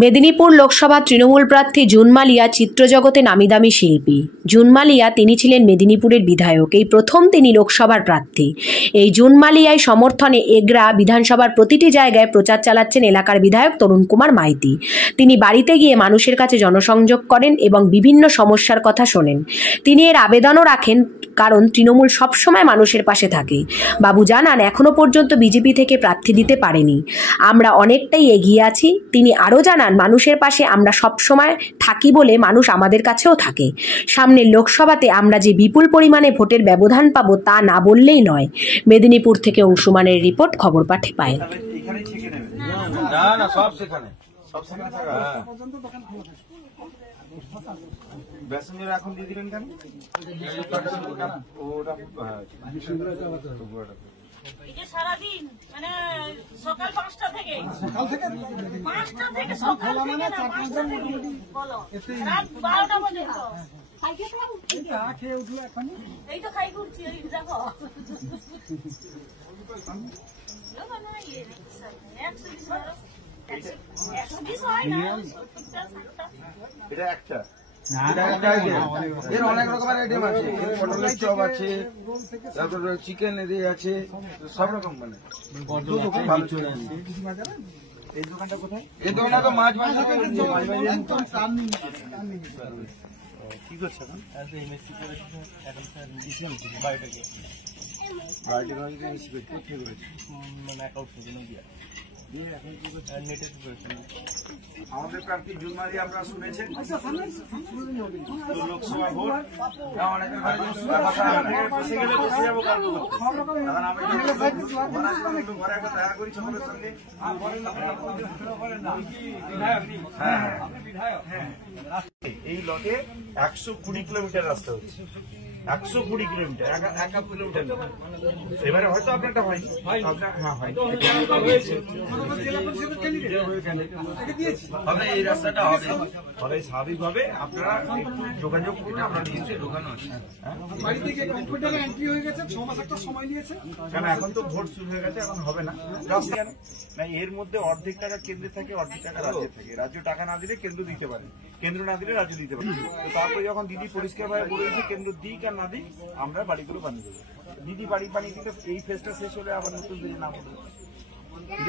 মেদিনীপুর লোকসভা তৃণমূল প্রার্থী জুন মালিয়া চিত্রজগতে নামিদামি শিল্পী। জুন মালিয়া তিনি ছিলেন মেদিনীপুরের বিধায়ক, এই প্রথম তিনি লোকসভার প্রার্থী। এই জুন মালিয়ায় সমর্থনে এগরা বিধানসভার প্রতিটি জায়গায় প্রচার চালাচ্ছেন এলাকার বিধায়ক তরুণ কুমার মাইতি। তিনি বাড়িতে গিয়ে মানুষের কাছে জনসংযোগ করেন এবং বিভিন্ন সমস্যার কথা শোনেন। তিনি এর আবেদনও রাখেন, কারণ তৃণমূল সবসময় মানুষের পাশে থাকে। বাবু জানান, এখনো পর্যন্ত বিজেপি থেকে প্রার্থী দিতে পারেনি, আমরা অনেকটাই এগিয়ে আছি। তিনি আরও জানান, মানুষের পাশে আমরা সবসময় থাকি বলে মানুষ আমাদের কাছেও থাকে। সামনের লোকসভাতে আমরা যে বিপুল পরিমাণে ভোটের ব্যবধান পাবো তা না বললেই নয়। মেদিনীপুর থেকে অংশুমানের রিপোর্ট, খবর পাঠে পায়। এখন দিয়ে দিলেন কেন? সারাদিন মানে সকাল 5টা থেকে সকাল মানে 5টা থেকে বলো রাত 12টা পর্যন্ত খেয়ে উঠলো এখন এই তো খাই করছি। দেখো এটা একটা অনেক রকমের আইটেম আছে, পটলের চপ আছে, তারপরে চিকেন আছে, সব রকম। মানে এই দোকানটা কোথায়? এই দোকানটা তো মাছ মাংস কি করছে এখন? আমাদের প্রার্থী জুন মালিয়া আপনারা শুনেছেন, লোকসভা ভোট দেখা করি সকলের সঙ্গে। এই লটে 120 কিলোমিটার রাস্তা হচ্ছে, 120 কিলোমিটার, 1 কিলোমিটার। এবারে হয়তো আপনারটা হয়নি, হবে এই রাস্তাটা হবে, তবে স্বাভাবিকভাবে আপনারা একটু যোগাযোগ করে আপনার নিজেদের ঢোকানো আছে। কেন এখন তো ভোট শুরু হয়ে গেছে, এখন হবে না রাস্তা না। এর মধ্যে অর্ধেক টাকা কেন্দ্রে থাকে, অর্ধেক টাকা রাজ্যে থাকে। রাজ্য টাকা না দিলে কেন্দ্র দিতে পারে, কেন্দ্র না দিলে রাজ্য দিতে পারে। তারপরে যখন দিদি পরিষ্কার ভাবে বলে দিচ্ছে কেন্দ্র দিক আর না দিক, আমরা বাড়িগুলো বানিয়ে দেবো। দিদি বাড়ি বানিয়ে দিতে এই ফেজটা শেষ হলে আবার নতুন দিদি নাম হবে।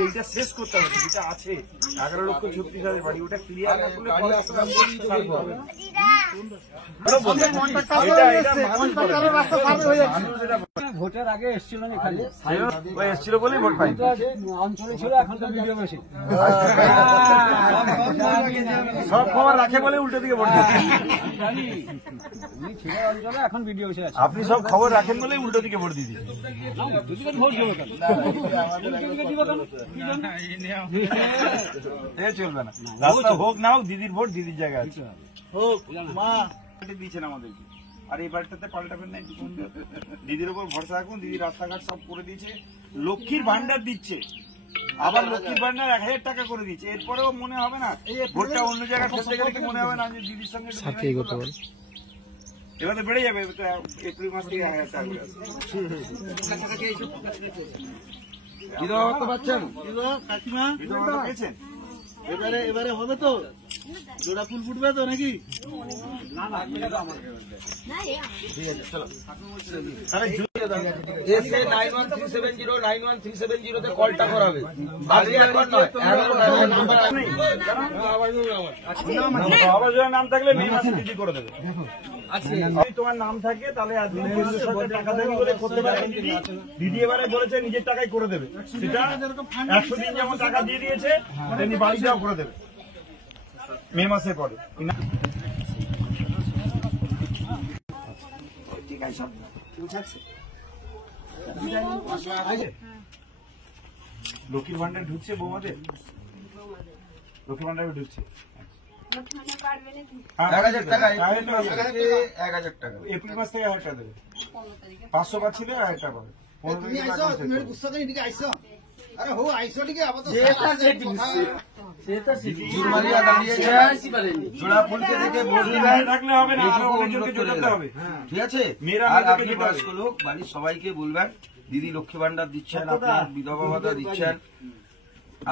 এইটা শেষ করতে হবে, যেটা আছে 11,36,000 বাড়ি, ওটা ক্লিয়ার না করলে ভোটের আগে এসছিল না, খালি এসছিল বলেই ভোট পাই অঞ্চলে ছিল, এখন তো ভিডিও বেশি সব খবর রাখে বলে উল্টো দিকে ভোট অঞ্চলে এখন ভিডিও বেশি আছে। আপনি সব খবর রাখেন বলে উল্টো দিকে ভোট দিদি চলবে না। রাস্তা হোক না হোক, দিদির ভোট দিদির জায়গা আছে, হোক মা দিয়েছেন আমাদেরকে। আর এই বাড়িটাতে পাল্টাবেন না, দিদির উপর ভরসা রাখুন। দিদি রাস্তাঘাট সব করে দিয়েছে, লক্ষ্মীর ভান্ডার দিচ্ছে, আবার লক্ষ্মীর ভান্ডার 1000 টাকা করে দিচ্ছে। এরপরেও মনে হবে না ভোটটা অন্য জায়গায় করতে গেলে মনে হবে না যে দিদির সঙ্গে এবার তো বেড়ে যাবে। এপ্রিল মাস থেকে 1000 টাকা করে আসবে। এবারে হবে তো জোড়া ফুল ফুটবে তো নাকি? কলটা করাবে নাম থাকলে মে মাসে দিদি করে দেবে। তোমার নাম থাকে তাহলে টাকা দেবে বলে করতে পারবেন দিদি। দিদি এবারে বলেছে নিজের টাকায় করে দেবে, সেটা 100 দিন যেমন টাকা দিয়ে দিয়েছে তেমনি বাড়িটাও করে দেবে মে মাসের পরে। ঠিক আছে, সব লক্ষ্মীর ভান্ডার ঢুকছে, বৌমাদের লক্ষ্মীর ভান্ডারে ঢুকছে 1000 টাকা। এপ্রিল মাস থেকে 1000 টাকা দেবে, 500 পাচ্ছিল 1000 টাকা পাবে। अरे हो आइसो ठीक है अब तो জোড়া ফুলকে দেখে ভোট রাখলে হবে না, আরো অনেকজনকে জোটাতে হবে। ঠিক আছে, মেয়েরা বয়স্ক লোক বাড়ির সবাইকে বলবেন দিদি লক্ষ্মী ভান্ডার দিচ্ছেন, আপনার বিধবা ভাতা দিচ্ছেন,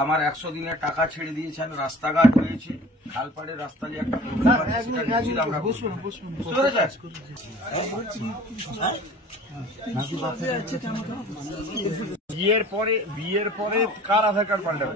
আমার 100 দিনের টাকা ছেড়ে দিয়েছেন, রাস্তাঘাট হয়েছে, খালপাড়ের রাস্তা দিয়ে একটা বিয়ের পরে কার আধার কার্ড পাল্টাবে?